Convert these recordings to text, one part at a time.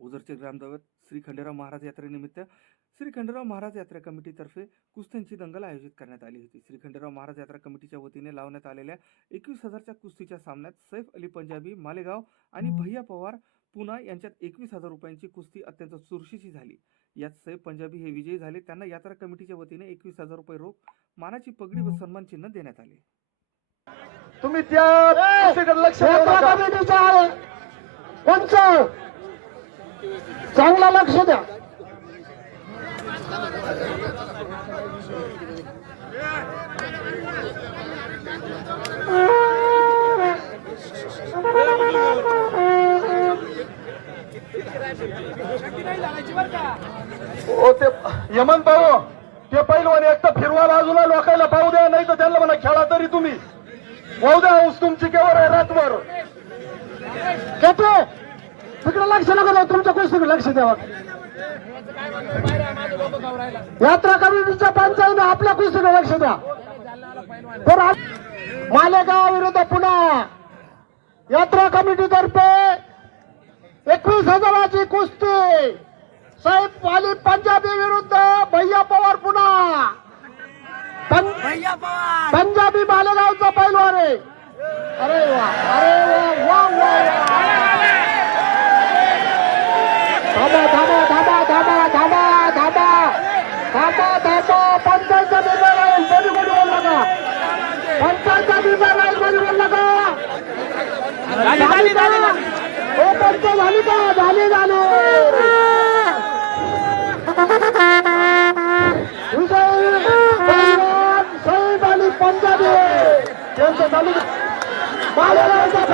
ओझरचे ग्रामदैवत श्री खंडेराव महाराज यात्रेनिमित्त श्री खंडेराव महाराज यात्रा कमिटीतर्फे कुस्त्यांची दंगल आयोजित करण्यात आली होती. श्री खंडेराव महाराज यात्रा कमिटीच्या वतीने लावण्यात आलेल्या एकवीस हजारच्या कुस्तीच्या सामन्यात सैफ अली पंजाबी मालेगाव आणि भैया पवार पुना यांच्यात एकवीस हजार रुपयांची कुस्ती अत्यंत चुरशीची झाली. यात सैफ पंजाबी हे विजयी झाले. त्यांना यात्रा कमिटीच्या वतीने एकवीस हजार रुपये रोख मानाची पगडी व सन्मान चिन्ह देण्यात आले. तुम्ही त्या लक्ष देऊ नका. कमिटीचा आहे पंच चांगला लक्ष द्या. ओ ते यमन भाऊ ते पैलवान एक तर फिरवा बाजूला लोकांना पाहू द्या नाही तर त्यांना म्हणा खेळा तरी तुम्ही. पाहू द्या तुमची केवळ आहे रातभर. केटे तिकडे लक्ष नका द्या तुमच्या गोष्टीकडे लक्ष द्यावं? यात्रा कमिटीच्या पंचायत आपल्या कुस्तीकडे लक्ष द्या? तर मालेगाव विरुद्ध पुन्हा. यात्रा कमिटीतर्फे एकवीस हजाराची कुस्ती. साहेब वाली पंजाबी विरुद्ध भैया पवार पुन्हा. पंजाबी मालेगावचा पैलवान आहे. अरे वा अरे वा वा वा. थांबा थांबा पंचायतचा निर्णय राहील कोणी कोणी बोल नका पंचायतचा निर्णय राहील कोणी बोल नका का? हो पंच झाली का झाले झाले सईद पंजाबी चालू मालेगावचा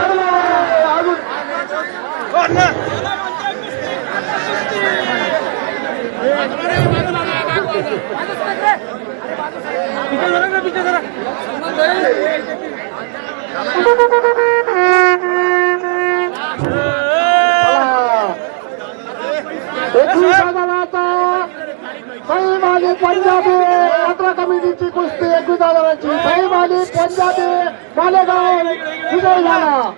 अजून अली पंजाबी यात्रा कमिटीची कुस्ती एकवीस हजाराची सईद अली पंजाबी मालेगाव विजय झाला